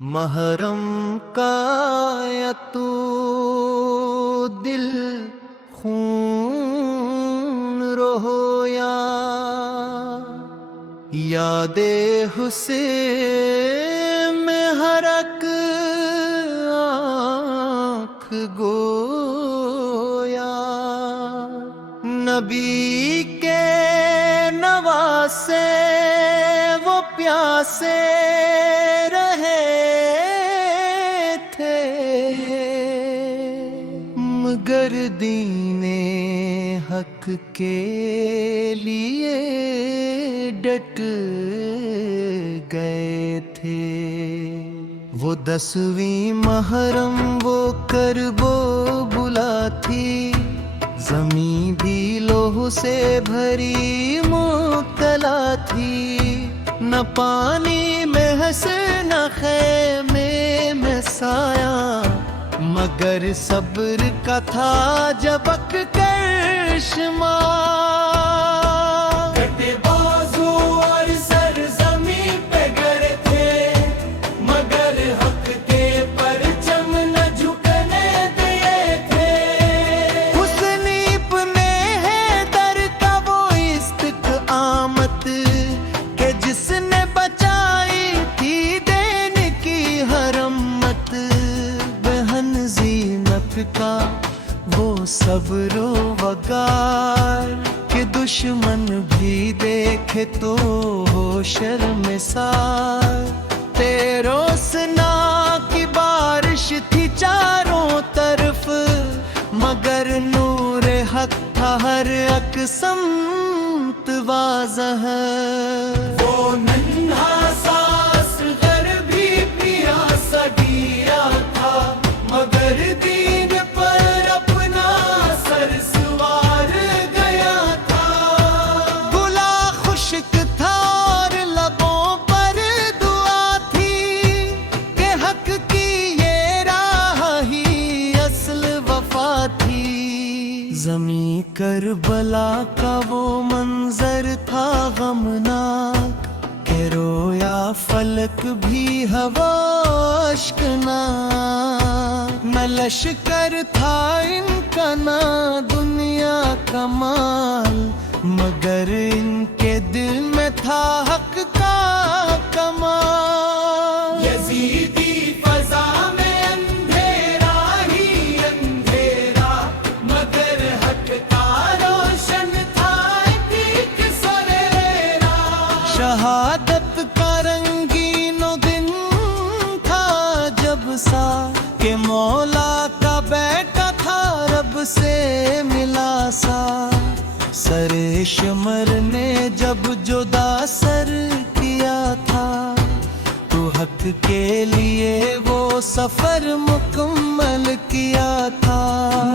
محرم کا یا تو دل خون رویا یاد حسین میں حرک آنکھ گویا نبی کے نواسے وہ پیاسے رہے تھے مگر دین حق کے لیے ڈٹ گئے تھے وہ 10ویں محرم وہ کربو بلا تھی زمین بھی لوح سے بھری مبتلا تھی نہ پانی میں ہنسے نہ خیمے میں سایہ مگر صبر کا تھا جبک کر شمار کٹے بازو اور سر زمین پہ گرے تھے مگر حق کے پرچم نہ جھکنے دیے تھے حسن ابن حیدر کا وہ استقامت کہ جس نے بچائی تھی دین کی حرمت بہن زینب کا وہ صبر و وقار کہ دشمن بھی دیکھے تو ہو شرمسار تیرو سنا کی بارش تھی چاروں طرف مگر نور حق تھا ہر ایک سمت واضح وہ ننھا ساس گھر بھی پیاسا گیا تھا مگر دین پر اپنا سر سوار گیا تھا گلا خشک تھا اور لبوں پر دعا تھی کہ حق کی یہ راہ ہی اصل وفا تھی زمیں کربلا کا وہ منظر تھا غمناک کہ رویا فلک بھی ہوا اشکناک نہ لشکر تھا ان کا نہ دنیا کا مال مگر ان کے دل میں تھا حق کا کمال یزیدی فضا میں اندھیرا ہی اندھیرا مگر حق کا روشن تھا ایک سریرا شہادت کا رنگین و دن تھا جب سا کہ مولا کا بیٹا تھا رب سے ملا سا سر شمر نے جب جدا سر کیا تھا تو حق کے لیے وہ سفر مکمل کیا تھا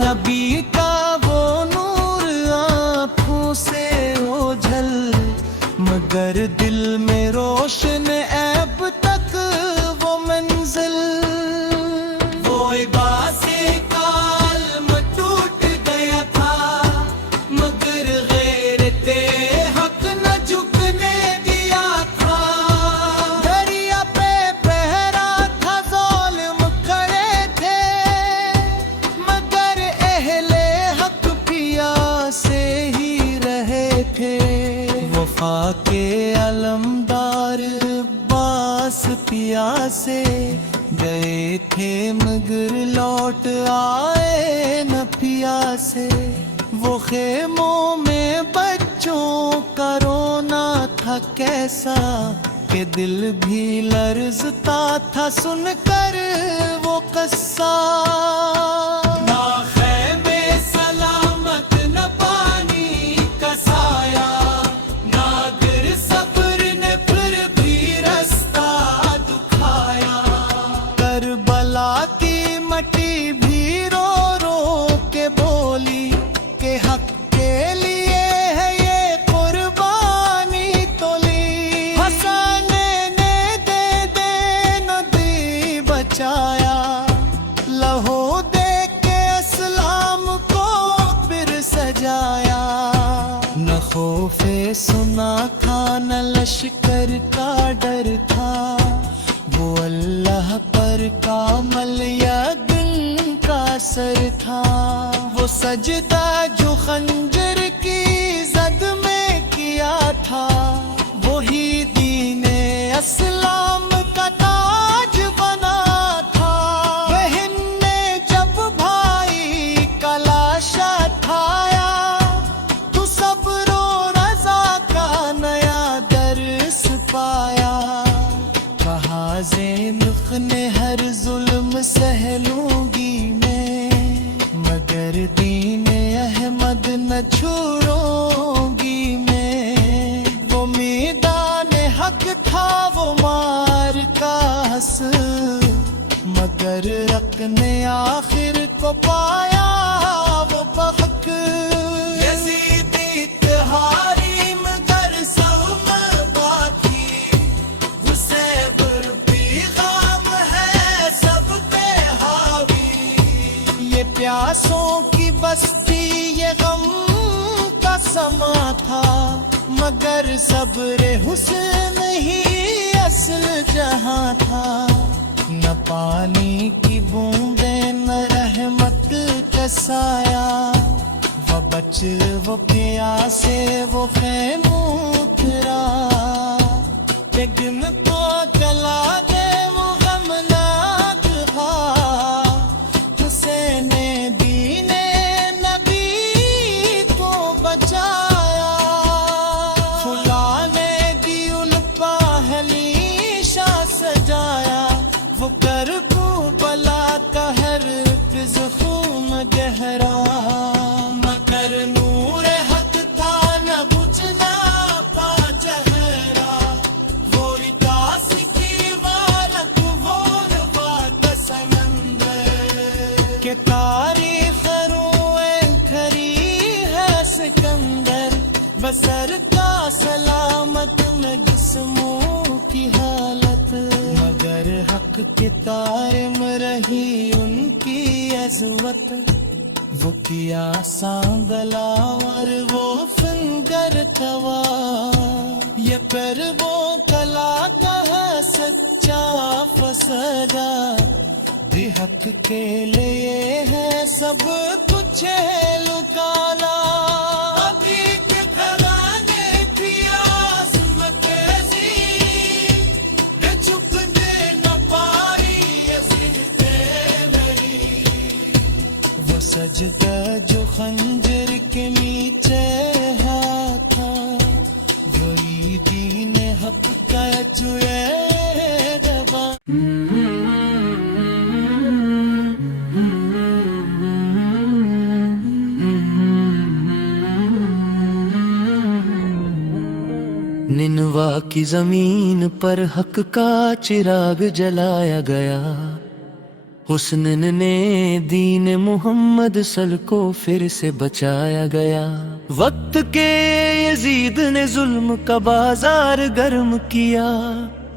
نبی کا وہ نور آنکھوں سے اوجھل مگر دل میں روشن عیب تک وہ منزل وہ عباس کا علم ٹوٹ گیا تھا مگر غیرت حق نہ جھکنے دیا تھا دریا پہ پہرا تھا ظالم کھڑے تھے مگر اہل حق پیاسے ہی رہے تھے وفا کے علمدار عباس پیاسے گئے تھے مگر لوٹ آئے نہ پیاسے وہ خیموں میں بچوں کا رونا تھا کیسا کہ دل بھی لرزتا تھا سن کر وہ قصہ نہ خیمے سلامت نہ پانی کا سایہ ناگر صبر نے پھر بھی رستہ دکھایا کربلا کی مٹی بھی رو رو کے بولی کہ حق کے لیے ہے یہ قربانی تولی حسن نے دے نہ دی بچایا لہو دے کے اسلام کو پھر سجایا نہ خوف سنا تھا نہ لشکر کا ڈر تھا وہ اللہ راہ پر کامل یگن کا سر تھا، وہ سجدہ جو خنجر کی زد میں کیا تھا، وہی دین اسلام کا تاج بنا تھا۔ بہن نے جب بھائی کا لاشا اٹھایا، تو صبر و رضا کا نیا درس پایا۔ کہا زینب نے ہر ظلم سہ لوں گی میں، مگر دین احمد نہ چھوڑوں گی میں۔ وہ میدان حق تھا وہ مار کا حس، مگر رق نے آخر کو پایا وہ بحق۔ یزید اتحاری مگر سوم باقی، حسین پیغام ہے سب پہ حاوی۔ یہ پیاسوں کی بستی یہ غم کا سما تھا، مگر صبر حسن ہی اصل جہاں تھا۔ نہ پانی کی بوندیں نہ رحمت کا سایہ، وہ بچ وہ پیاسے وہ خیموں اترا۔ لیکن تو کلا دے وہ غمناک ہوا، حسین دین نبی کو بچایا۔ فلاں نے دی ان پاہلی شاہ سجایا، وہ کربلا کا ہر زخم گہرا۔ مگر نور حق تھا نہ بجھنا پا جہرا، وہ رداس کی وارک وہ نوا کا سمندر، کہ تاریخ روئے کھری ہے سکندر۔ بسر کا سلامت میں جسموں کی حالت، مگر حق کے تارم رہی ان کی عظمت۔ وہ کیا سانگلا اور وہ فنگر توا، یہ پر وہ کلا کا ہے سچا فسادہ۔ بھی حق کے لیے ہے سب کچھ لکانا۔ سجدہ جو خنجر کے نیچے تھا، وہی دین حق کا جو روا۔ ننوا کی زمین پر حق کا چراغ جلایا گیا، حسن نے دین محمد صل کو پھر سے بچایا گیا۔ وقت کے یزید نے ظلم کا بازار گرم کیا،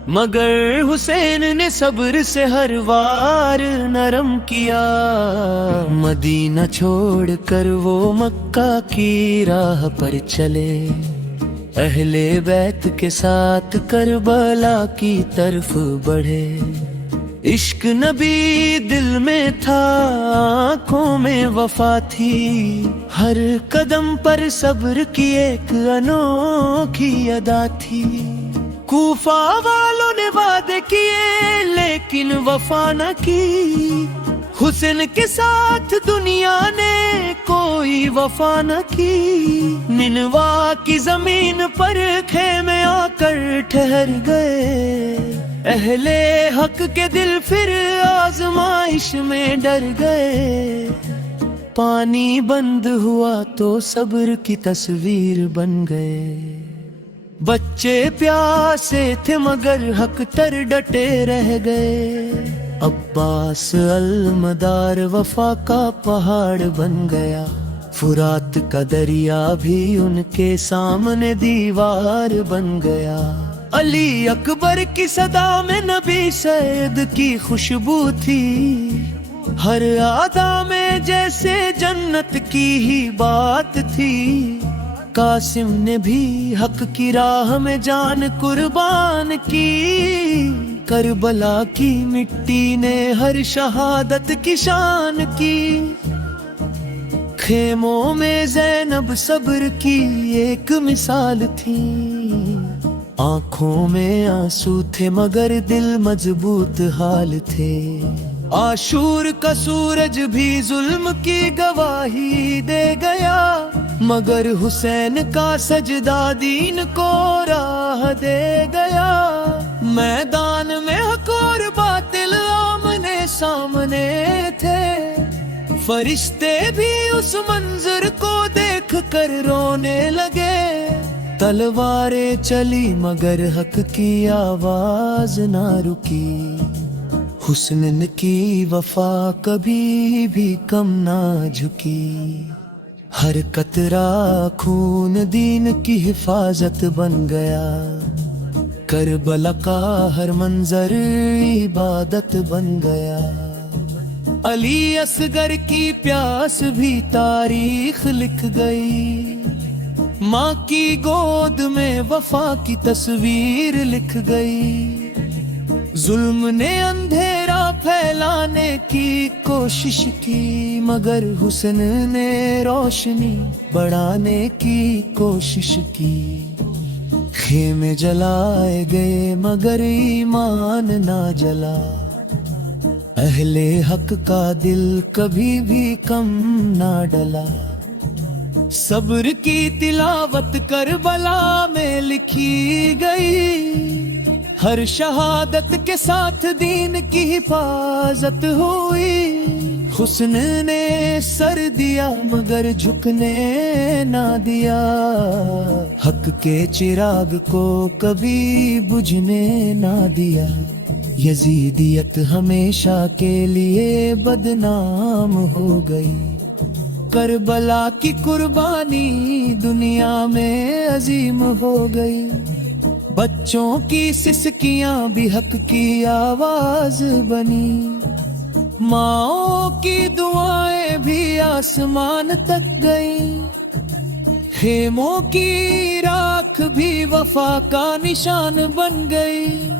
مگر حسین نے صبر سے ہر وار نرم کیا۔ مدینہ چھوڑ کر وہ مکہ کی راہ پر چلے، اہل بیت کے ساتھ کربلا کی طرف بڑھے۔ عشق نبی دل میں تھا، آنکھوں میں وفا تھی، ہر قدم پر صبر کی ایک انوکھی ادا تھی۔ کوفہ والوں نے وعدے کیے لیکن وفا نہ کی، حسن کے ساتھ دنیا نے کوئی وفا نہ کی۔ ننوا کی زمین پر خیمے آ کر ٹھہر گئے، اہل حق کے دل پھر آزمائش میں ڈر گئے۔ پانی بند ہوا تو صبر کی تصویر بن گئے، بچے پیاسے تھے مگر حق تر ڈٹے رہ گئے۔ عباس المدار وفا کا پہاڑ بن گیا، فرات کا دریا بھی ان کے سامنے دیوار بن گیا۔ علی اکبر کی صدا میں نبی سید کی خوشبو تھی، ہر ادا میں جیسے جنت کی ہی بات تھی۔ قاسم نے بھی حق کی راہ میں جان قربان کی، کربلا کی مٹی نے ہر شہادت کی شان کی، خیموں میں زینب صبر کی ایک مثال تھی، آنکھوں میں آنسو تھے مگر دل مضبوط حال تھے، عاشور کا سورج بھی ظلم کی گواہی دے گیا، مگر حسین کا سجدہ دین کو راہ دے گیا، میدان میں حق اور باطل آمنے سامنے تھے، فرشتے بھی اس منظر کو دیکھ کر رونے لگے، تلواریں چلی مگر حق کی آواز نہ رکی، حسن کی وفا کبھی بھی کم نہ جھکی، ہر قطرہ خون دین کی حفاظت بن گیا، کربلا کا ہر منظر عبادت بن گیا، علی اصغر کی پیاس بھی تاریخ لکھ گئی، ماں کی گود میں وفا کی تصویر لکھ گئی، ظلم نے اندھیرا پھیلانے کی کوشش کی مگر حسن نے روشنی بڑھانے کی کوشش کی، خیمے جلائے گئے مگر ایمان نہ جلا، اہل حق کا دل کبھی بھی کم نہ ڈلا، صبر کی تلاوت کربلا میں لکھی گئی، ہر شہادت کے ساتھ دین کی حفاظت ہوئی، حسن نے سر دیا مگر جھکنے نہ دیا، حق کے چراغ کو کبھی بجھنے نہ دیا، یزیدیت ہمیشہ کے لیے بدنام ہو گئی، کربلا کی قربانی دنیا میں عظیم ہو گئی، بچوں کی سسکیاں بھی حق کی آواز بنی، ماؤں کی دعائیں بھی آسمان تک گئیں، خیموں کی راکھ بھی وفا کا نشان بن گئی،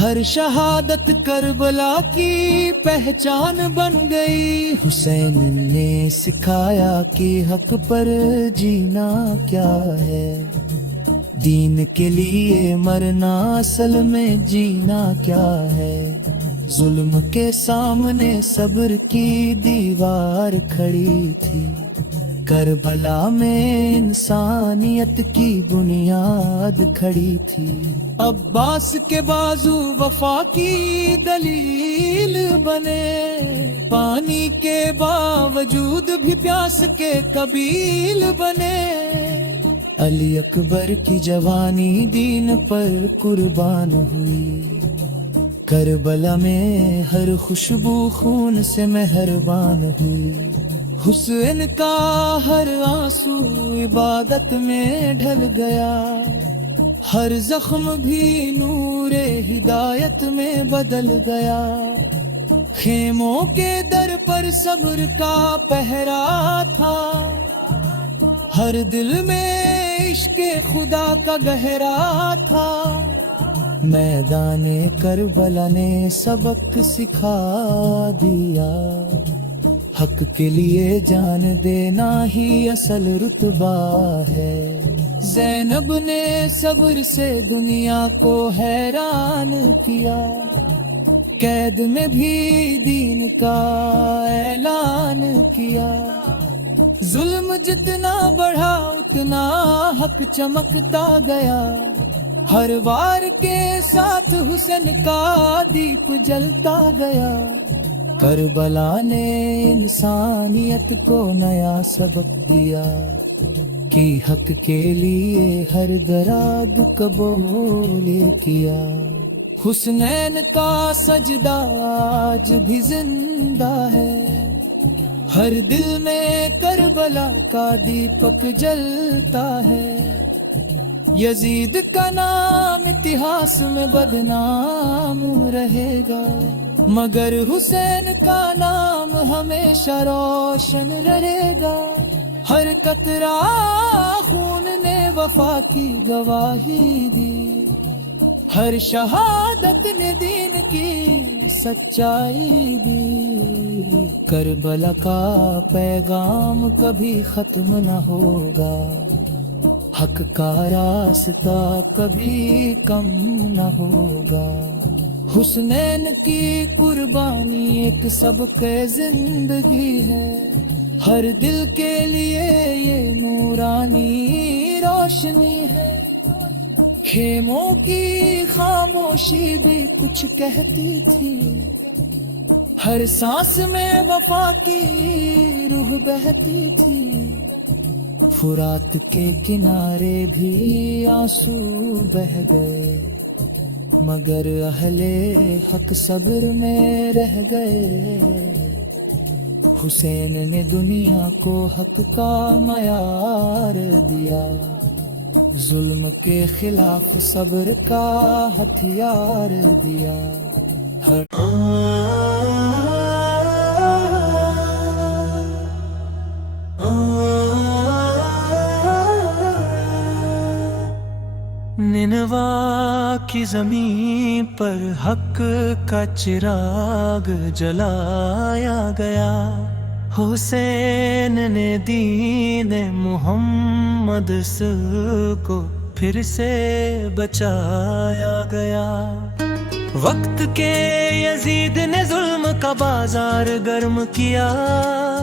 ہر شہادت کربلا کی پہچان بن گئی، حسین نے سکھایا کہ حق پر جینا کیا ہے، دین کے لیے مرنا اصل میں جینا کیا ہے، ظلم کے سامنے صبر کی دیوار کھڑی تھی، کربلا میں انسانیت کی بنیاد کھڑی تھی، عباس کے بازو وفا کی دلیل بنے، پانی کے باوجود بھی پیاس کے قبیل بنے، علی اکبر کی جوانی دین پر قربان ہوئی، کربلا میں ہر خوشبو خون سے مہربان ہوئی، حسین کا ہر آنسو عبادت میں ڈھل گیا، ہر زخم بھی نور ہدایت میں بدل گیا، خیموں کے در پر صبر کا پہرا تھا، ہر دل میں عشق خدا کا گہرا تھا، میدان کربلا نے سبق سکھا دیا، حق کے لیے جان دینا ہی اصل رتبہ ہے، زینب نے صبر سے دنیا کو حیران کیا، قید میں بھی دین کا اعلان کیا، ظلم جتنا بڑھا اتنا حق چمکتا گیا، ہر وار کے ساتھ حسن کا دیپ جلتا گیا، کربلا نے انسانیت کو نیا سبق دیا کہ حق کے لیے ہر دراد قبول کیا، حسنین کا سجدہ آج بھی زندہ ہے، ہر دل میں کربلا کا دیپک جلتا ہے، یزید کا نام اتہاس میں بدنام رہے گا، مگر حسین کا نام ہمیشہ روشن رہے گا، ہر قطرہ خون نے وفا کی گواہی دی، ہر شہادت نے دین کی سچائی دی، کربلا کا پیغام کبھی ختم نہ ہوگا، حق کا راستہ کبھی کم نہ ہوگا۔ حسنین کی قربانی ایک سبق زندگی ہے، ہر دل کے لیے یہ نورانی روشنی ہے۔ خیموں کی خاموشی بھی کچھ کہتی تھی، ہر سانس میں وفا کی روح بہتی تھی۔ فرات کے کنارے بھی آنسو بہہ گئے، مگر اہل حق صبر میں رہ گئے۔ حسین نے دنیا کو حق کا معیار دیا، ظلم کے خلاف صبر کا ہتھیار دیا۔ نینوا کی زمین پر حق کا چراغ جلایا گیا، حسین نے دین محمد کو پھر سے بچایا گیا۔ وقت کے یزید نے ظلم کا بازار گرم کیا،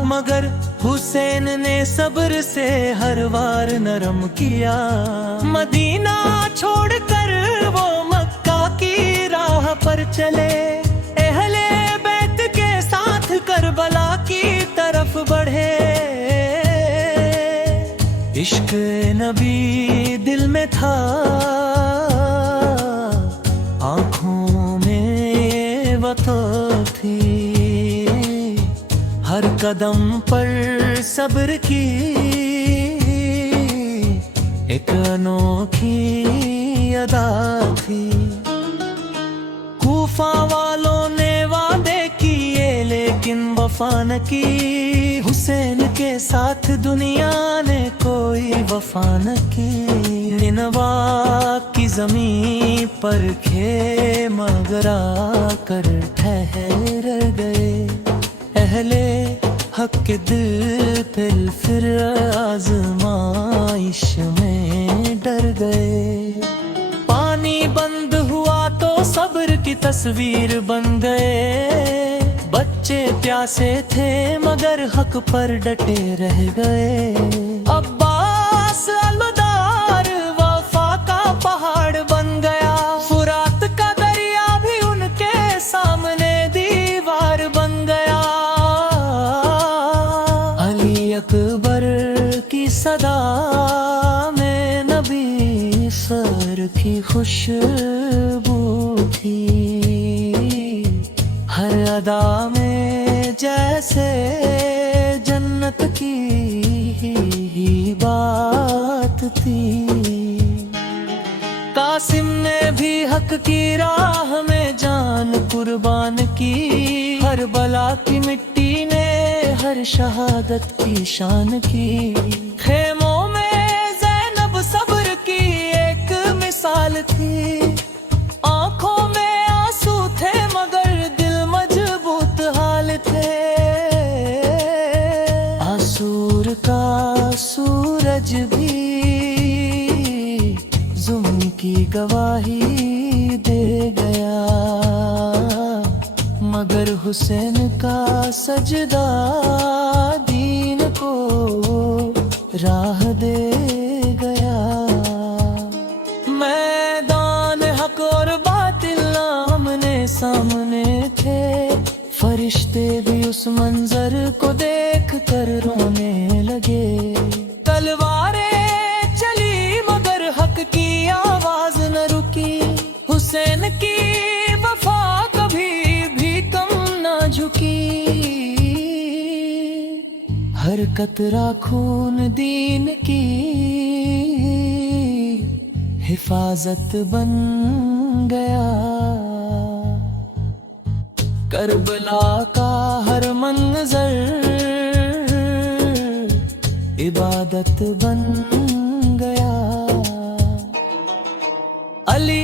مگر حسین نے صبر سے ہر وار نرم کیا۔ مدینہ چھوڑ کر وہ مکہ کی راہ پر چلے، اہل بیت کے ساتھ کربلا کی طرف بڑھے۔ عشق نبی دل میں تھا، آنکھوں میں وطا تھی، ہر قدم پر صبر کی ایک انوکھی ادا تھی۔ کوفہ والوں نے وعدے کیے لیکن وفا نہ کی، حسین کے ساتھ دنیا نے کوئی وفا نہ کی۔ نینوا کی زمین پر خیمہ گرا کر ٹھہر گئے، اہل حق کے دل پھر آزمائش میں ڈر گئے۔ پانی بند ہوا تو صبر کی تصویر بن گئے، بچے پیاسے تھے مگر حق پر ڈٹے رہ گئے۔ عباس المدار وفا کا پہاڑ بن گیا، فرات کا دریا بھی ان کے سامنے دیوار بن گیا۔ علی اکبر کی صدا میں نبی سر کی خوشبو تھی، ہر ادا میں جیسے جنت کی ہی بات تھی۔ قاسم نے بھی حق کی راہ میں جان قربان کی، ہر بلا کی مٹی نے ہر شہادت کی شان کی۔ خیموں میں زینب صبر کی ایک مثال تھی، آنکھوں میں آنسو تھے مگر دل مضبوط حال تھے۔ آسور کا سورج بھی ظلم کی گواہی دے گیا، مگر حسین کا سجدہ دین کو راہ دے گیا۔ میدان حق اور باطل آمنے سامنے تھے، فرشتے بھی اس منظر کو دیکھ کر رونے لگے۔ تلواریں چلی مگر حق کی آواز نہ رکی، حسین کی وفا کبھی بھی کم نہ جھکی۔ ہر قطرہ خون دین کی حفاظت بن گیا، کربلا کا ہر منظر عبادت بن گیا۔ علی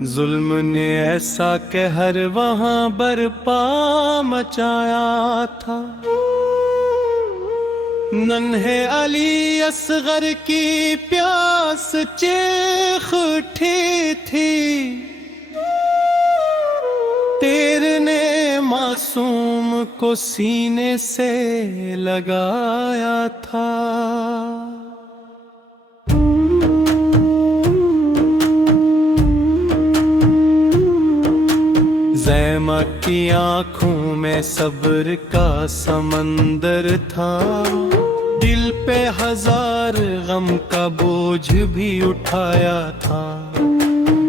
ظلم نے ایسا قہر وہاں برپا مچایا تھا، ننھے علی اصغر کی پیاس چیخ اٹھی تھی، تیر نے معصوم کو سینے سے لگایا تھا۔ زیمہ کی آنکھوں میں صبر کا سمندر تھا، دل پہ ہزار غم کا بوجھ بھی اٹھایا تھا،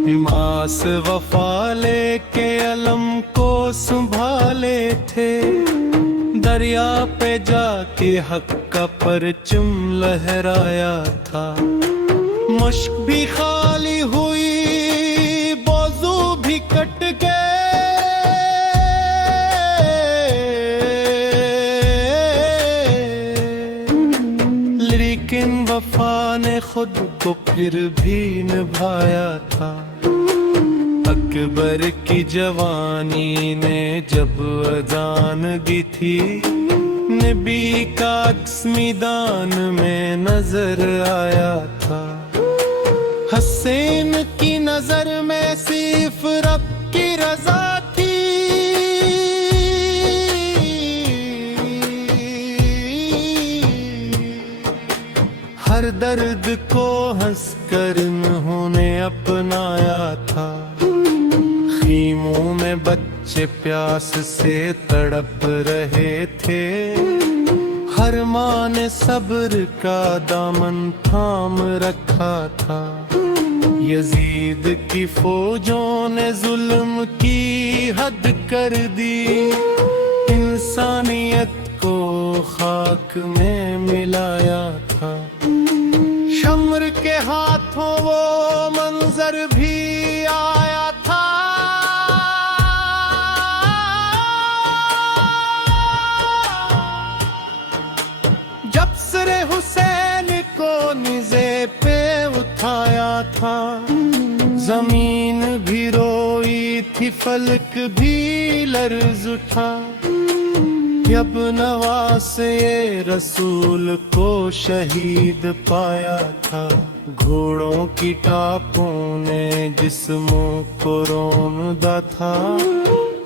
حماس وفا لے کے علم کو سنبھالے تھے، دریا پہ جا کے حق کا پرچم لہرایا تھا، مشک بھی خالی ہوئی بازو بھی کٹ گئے، لیکن وفا نے خود کو پھر بھی نبھایا تھا۔ اکبر کی جوانی نے جب اذان دی تھی، نبی کا عکس میدان میں نظر آیا تھا، حسین کی نظر میں صرف رب کی رضا تھی، ہر درد کو ہنس کر انہوں نے اپنایا تھا، خیموں میں بچے پیاس سے تڑپ رہے تھے، ہر ماں نے صبر کا دامن تھام رکھا تھا، یزید کی فوجوں نے ظلم کی حد کر دی، انسانیت کو خاک میں ملایا تھا، شمر کے ہاتھوں وہ منظر بھی آیا تھا، جب سر حسین کو نیزے پہ اٹھایا تھا، زمین بھی روئی تھی فلک بھی لرز اٹھا، جب نواز یہ رسول کو شہید پایا تھا، گھوڑوں کی ٹاپوں نے جسموں کو روندا تھا،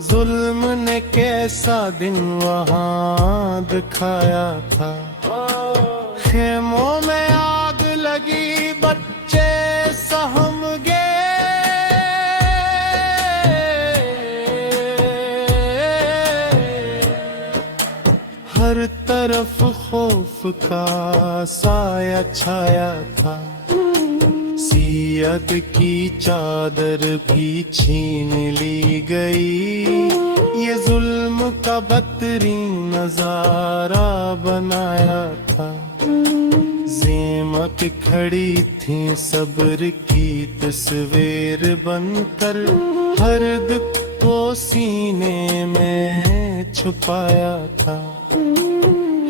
ظلم نے کیسا دن وہاں دکھایا تھا، خیموں میں آگ لگی بچے سہم گئے، ہر طرف خوف کا سایہ چھایا تھا، سیاد کی چادر بھی چھین لی گئی، یہ ظلم کا بدترین نظارہ بنایا تھا، زیمک کھڑی تھی صبر کی تصویر بن کر، ہر دکھ کو سینے میں چھپایا تھا،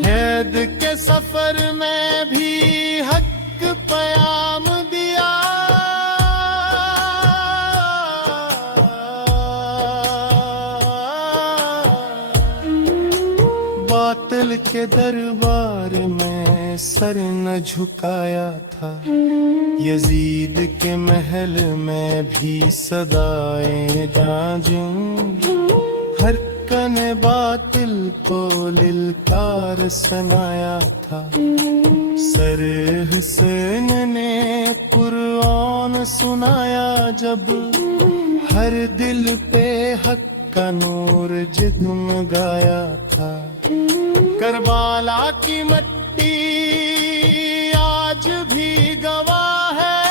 حید کے سفر میں بھی حق پیام دیا، باطل کے دربار میں سر نہ جھکایا تھا، یزید کے محل میں بھی صدائیں جاجوں، ہر کن باطل کو للکار سنایا تھا، سر حسین نے قرآن سنایا جب، ہر دل پہ حق کا نور جگمگایا تھا، کربلا کی مٹی آج بھی گواہ ہے،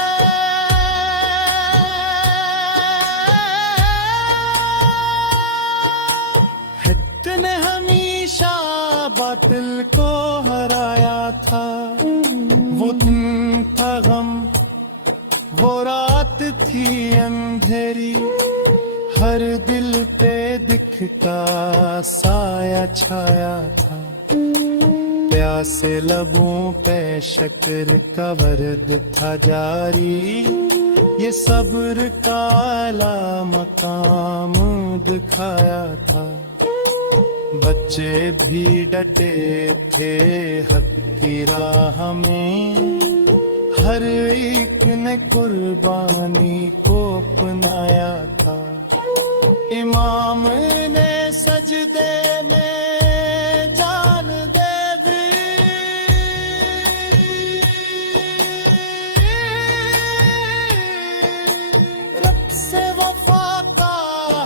حق نے ہمیشہ باطل کو ہرایا تھا، وہ دن تھا غم، وہ رات تھی اندھیری، ہر دل پہ دکھ کا سایہ چھایا تھا، پیاسے لبوں پہ شکر کا ورد تھا جاری، یہ صبر کا اعلیٰ مقام دکھایا تھا، بچے بھی ڈٹے تھے حق کی راہ میں، ہر ایک نے قربانی کو اپنایا تھا۔ امام نے سجدے میں جان دے دی، رب سے وفا کا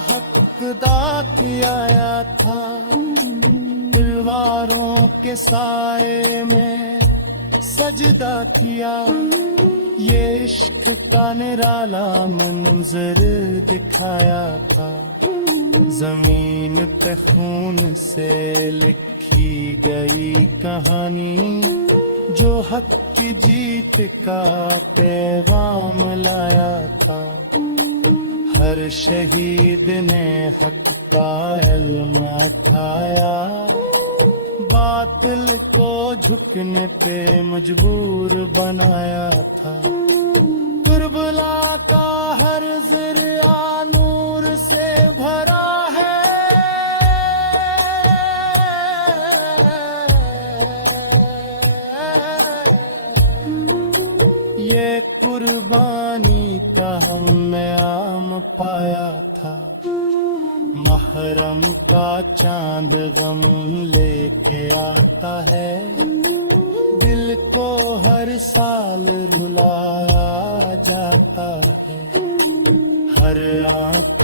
حق ادا کیا تھا، تلواروں کے سائے میں سجدہ کیا، یہ عشق کا نرالا منظر دکھایا تھا۔ زمین پہ خون سے لکھی گئی کہانی، جو حق کی جیت کا پیغام لایا تھا۔ ہر شہید نے حق کا علم اٹھایا، باطل کو جھکنے پہ مجبور بنایا تھا۔ کربلا کا ہر ذرہ نور سے بھرا ہے، یہ قربانی کا ہم نے عام پایا تھا۔ محرم کا چاند غم لے کے آتا ہے، دل کو ہر سال رلایا جاتا ہے، ہر آنکھ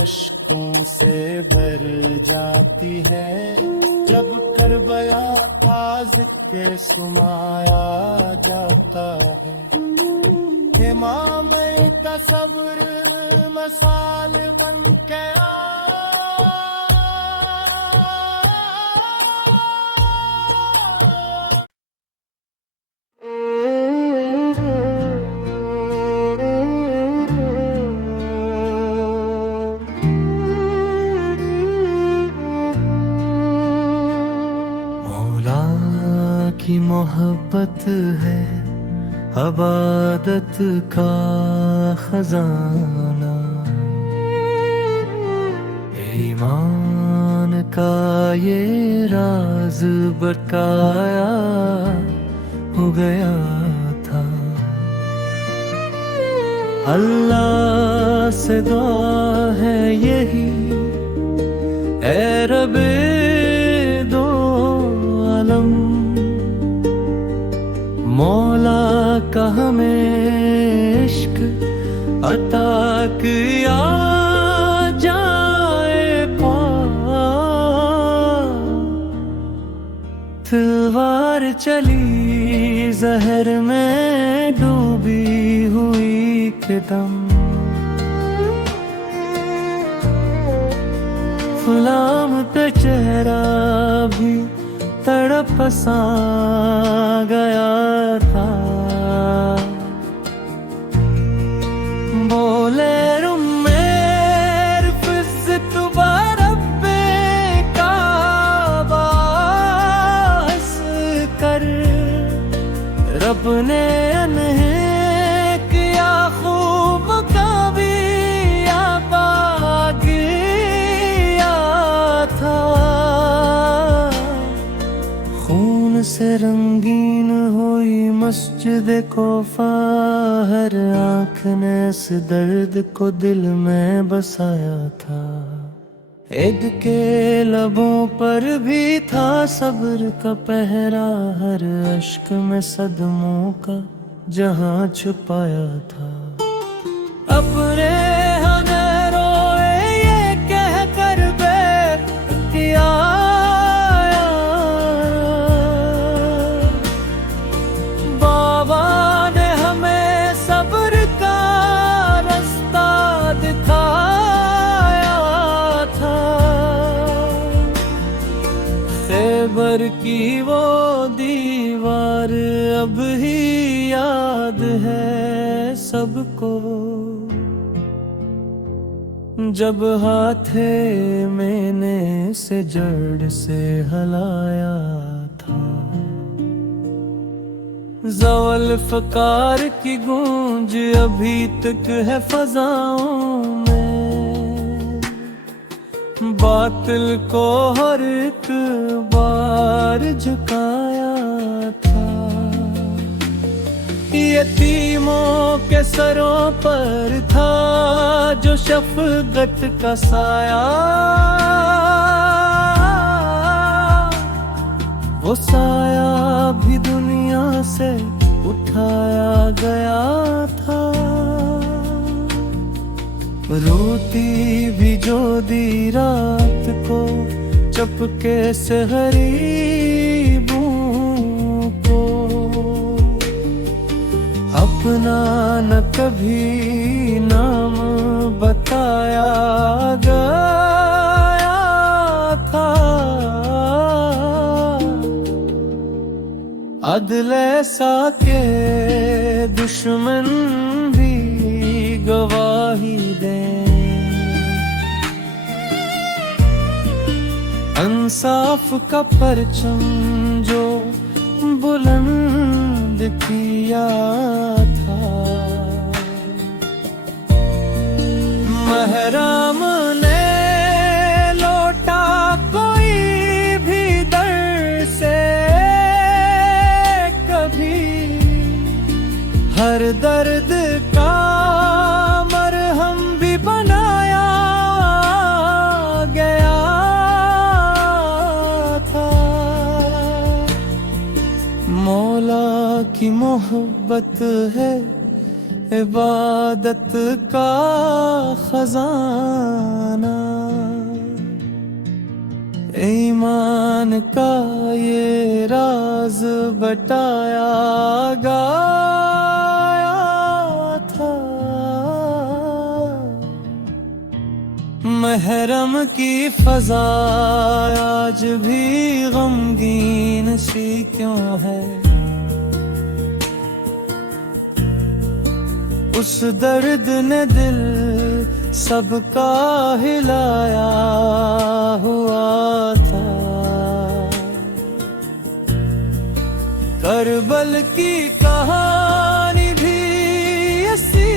اشکوں سے بھر جاتی ہے، جب کربلا تازق کے سمایا جاتا ہے۔ امام کا صبر مثال بن کے کی محبت ہے عبادت کا خزانہ، ایمان کا یہ راز بتایا ہو گیا تھا۔ اللہ سے دعا ہے یہی، اے رب دو عالم، مولا کا ہمیں عشق عطا کیا جائے پا، تلوار چلی زہر میں ڈوبی ہوئی کے دم، غلام کا چہرہ بھی تڑپ سا گیا تھا، بولے رب نے انہیں کیا خوب کبھی آبا کیا تھا، خون سے رنگین ہوئی مسجد کوفہ، ہر آنکھ نے اس درد کو دل میں بسایا تھا، عید کے لبوں پر بھی تھا صبر کا پہرا، ہر اشک میں صدموں کا جہاں چھپایا تھا، اپنے ہمیں روئے یہ کہہ کر بے کیا بابا نے ہمیں صبر کا رستہ دکھایا تھا، خیبر کی وہ دیوار اب ہی یاد ہے سب کو، جب ہاتھ میں نے سے جڑ سے ہلایا تھا، زوال فقار کی گونج ابھی تک ہے فضاؤں میں، باطل کو ہر ایک بار جھکایا تھا، یتیموں کے سروں پر تھا جو شفقت کا سایہ، وہ سایہ بھی دنیا سے اٹھایا گیا تھا، روٹی بھی جو دی رات کو چپکے سے غریبوں کو، اپنا نہ کبھی نام بتایا گیا تھا، عدل ایسا کہ دشمن بھی گواہی دیں، انصاف کا پرچم جو بلند کیا تھا، محرم نے لوٹا کوئی بھی در سے کبھی، ہر درد کا مرہم بھی بنایا گیا تھا، مولا کی محبت ہے عبادت کا خزانہ، ایمان کا یہ راز بتایا گیا تھا، محرم کی فضا آج بھی غمگین سی کیوں ہے، اس درد نے دل سب کا ہلایا ہوا تھا، کربل کی کہانی بھی اسی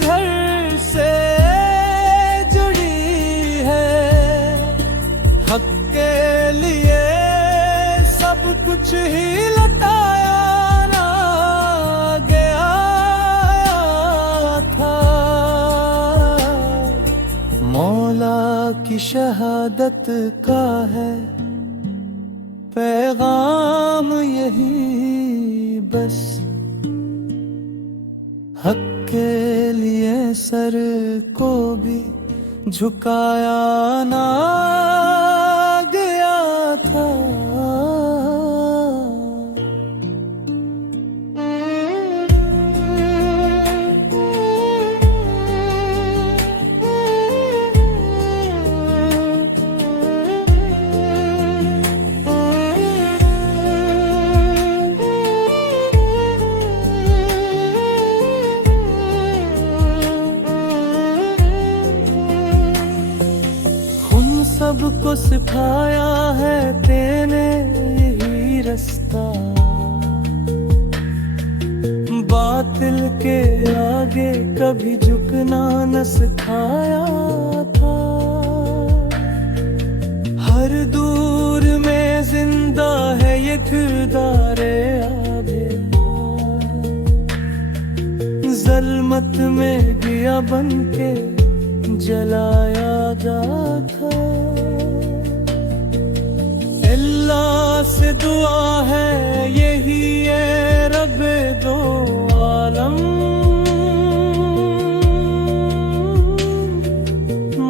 گھر سے جڑی ہے، حق کے لیے سب کچھ ہی لٹایا مولا کی شہادت کا ہے پیغام یہی بس، حق کے لیے سر کو بھی جھکایا نہ گیا تھا، سب کو سکھایا ہے تینے یہی رستہ، باطل کے آگے کبھی جھکنا نہ سکھایا تھا، ہر دور میں زندہ ہے یہ کردار آبے، ظلمت میں دیا بن کے جلایا جا تھا، اللہ سے دعا ہے یہی ہے رب دو عالم،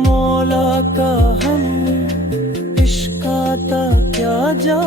مولا کا ہم عشق آتا کیا جا